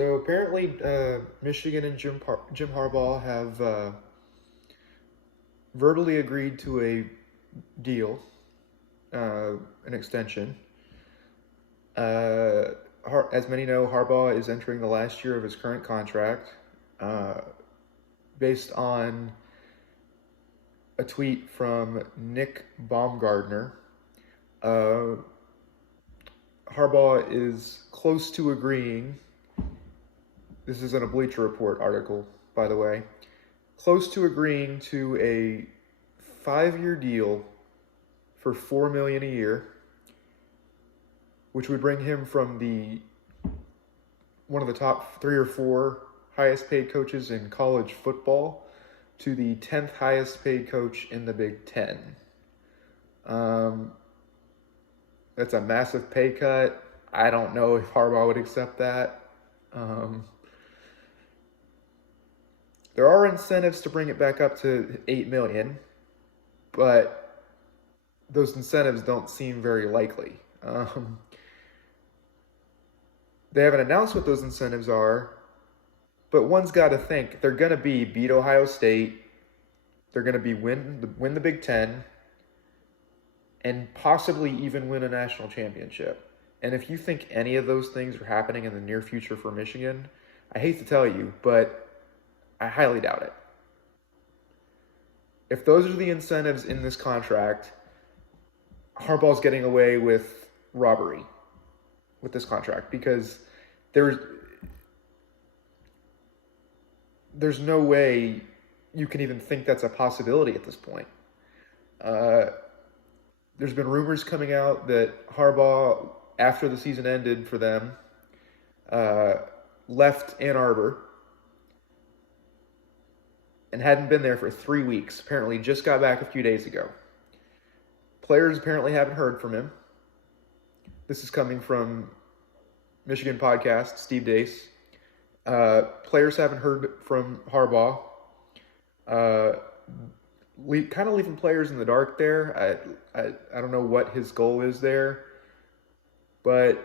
So apparently, Michigan and Jim Harbaugh have verbally agreed to a deal, an extension. Uh, as many know, Harbaugh is entering the last year of his current contract. Uh, Based on a tweet from Nick Baumgardner, uh, Harbaugh is close to agreeing. This is in a Bleacher Report article, by the way. Close to agreeing to a 5-year deal for $4 million a year, which would bring him from the one of the top 3 or 4 highest paid coaches in college football to the 10th highest paid coach in the Big Ten. That's a massive pay cut. I don't know if Harbaugh would accept that. There are incentives to bring it back up to $8 million, but those incentives don't seem very likely. They haven't announced what those incentives are, but one's got to think they're going to be beat Ohio State, they're going to be win the Big Ten, and possibly even win a national championship. And if you think any of those things are happening in the near future for Michigan, I hate to tell you, but I highly doubt it. If those are the incentives in this contract, Harbaugh's getting away with robbery with this contract because there's no way you can even think that's a possibility at this point. There's been rumors coming out that Harbaugh, after the season ended for them, left Ann Arbor and hadn't been there for 3 weeks. Apparently just got back a few days ago. Players apparently haven't heard from him. This is coming from Michigan podcast, Steve Dace. Players haven't heard from Harbaugh. Kind of leaving players in the dark there. I don't know what his goal is there, but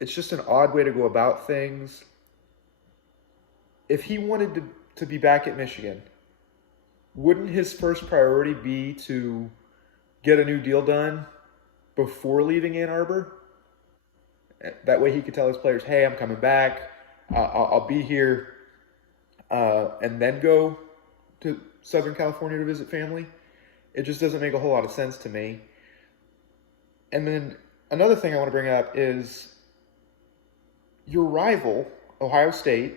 it's just an odd way to go about things. If he wanted to be back at Michigan, wouldn't his first priority be to get a new deal done before leaving Ann Arbor? That way he could tell his players, hey, I'm coming back. I'll be here, and then go to Southern California to visit family. It just doesn't make a whole lot of sense to me. And then another thing I want to bring up is your rival, Ohio State,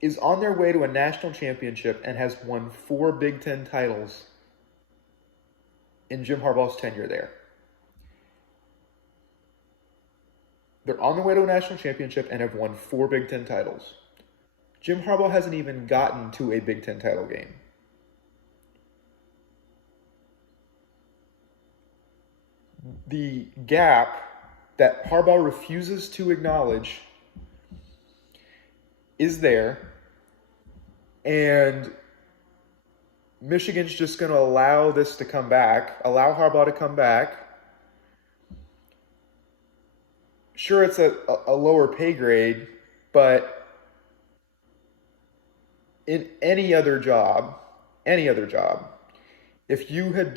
is on their way to a national championship and has won 4 Big Ten titles in Jim Harbaugh's tenure there. They're on their way to a national championship and have won 4 Big Ten titles. Jim Harbaugh hasn't even gotten to a Big Ten title game. The gap that Harbaugh refuses to acknowledge is there, and Michigan's just going to allow this to come back, allow Harbaugh to come back. Sure, it's a lower pay grade, but in any other job, if you had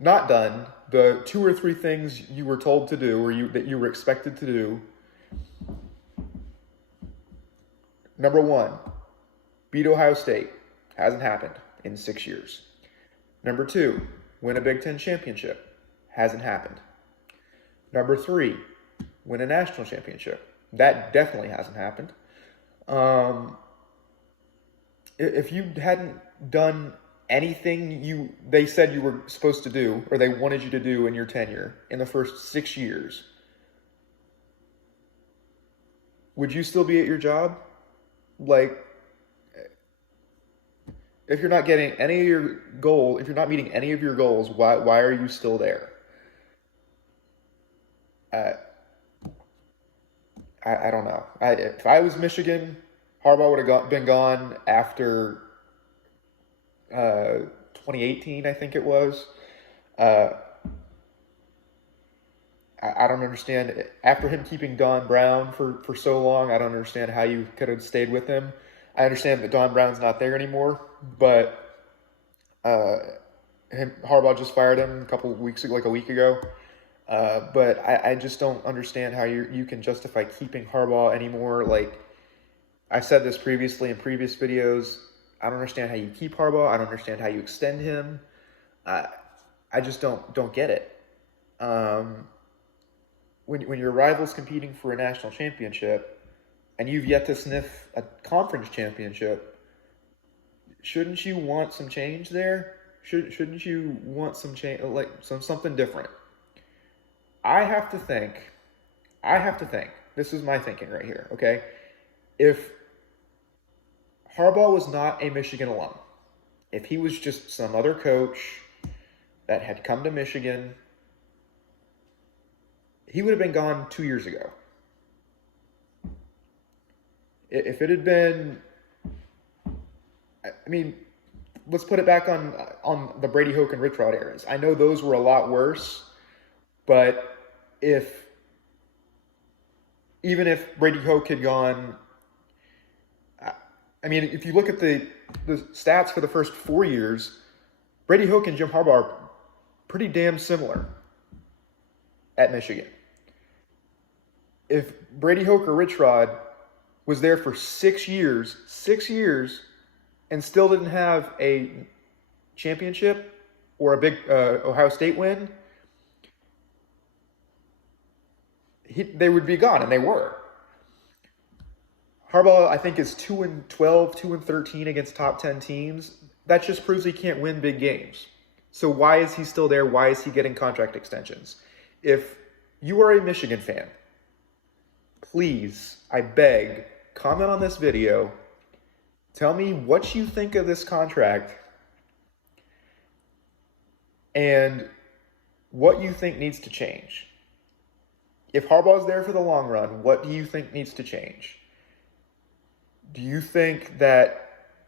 not done the 2 or 3 things you were told to do or that you were expected to do, number 1, beat Ohio State. Hasn't happened in 6 years. Number 2, win a Big Ten championship. Hasn't happened. Number 3, win a national championship. That definitely hasn't happened. If you hadn't done anything they said you were supposed to do or they wanted you to do in your tenure in the first 6 years, would you still be at your job? Like, if you're not getting any of your goals, if you're not meeting any of your goals, why are you still there? I don't know. If I was Michigan, Harbaugh would have been gone after 2018, I think it was. I don't understand. After him keeping Don Brown for so long, I don't understand how you could have stayed with him. I understand that Don Brown's not there anymore, but uh, Harbaugh just fired him a couple of weeks ago, like a week ago. But I just don't understand how you can justify keeping Harbaugh anymore. Like, I said this previously in previous videos. I don't understand how you keep Harbaugh. I don't understand how you extend him. I just don't get it. When your rival's competing for a national championship and you've yet to sniff a conference championship, shouldn't you want some change there? Shouldn't you want some change, like something different? I have to think. This is my thinking right here, okay? If Harbaugh was not a Michigan alum, if he was just some other coach that had come to Michigan, he would have been gone 2 years ago. If it had been, I mean, let's put it back on the Brady Hoke and Rich Rod eras. I know those were a lot worse, but even if Brady Hoke had gone, I mean, if you look at the stats for the first 4 years, Brady Hoke and Jim Harbaugh are pretty damn similar at Michigan. If Brady Hoke or Rich Rod was there for 6 years, and still didn't have a championship or a big Ohio State win, they would be gone, and they were. Harbaugh, I think, is 2-12, 2-13 against top 10 teams. That just proves he can't win big games. So why is he still there? Why is he getting contract extensions? If you are a Michigan fan, please, I beg, comment on this video. Tell me what you think of this contract and what you think needs to change. If Harbaugh's there for the long run, what do you think needs to change? Do you think that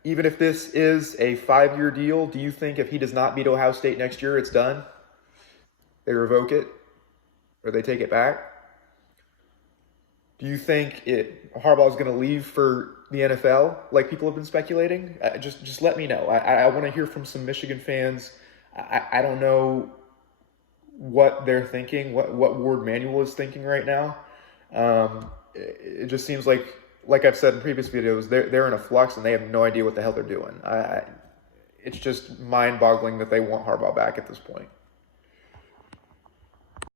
even if this is a 5-year deal, do you think if he does not beat Ohio State next year, it's done? They revoke it? Or they take it back? Do you think Harbaugh's going to leave for the NFL, like people have been speculating? Just let me know. I want to hear from some Michigan fans. I don't know what they're thinking, what Ward Manuel is thinking right now. It just seems like I've said in previous videos, they're in a flux and they have no idea what the hell they're doing. It's just mind-boggling that they want Harbaugh back at this point.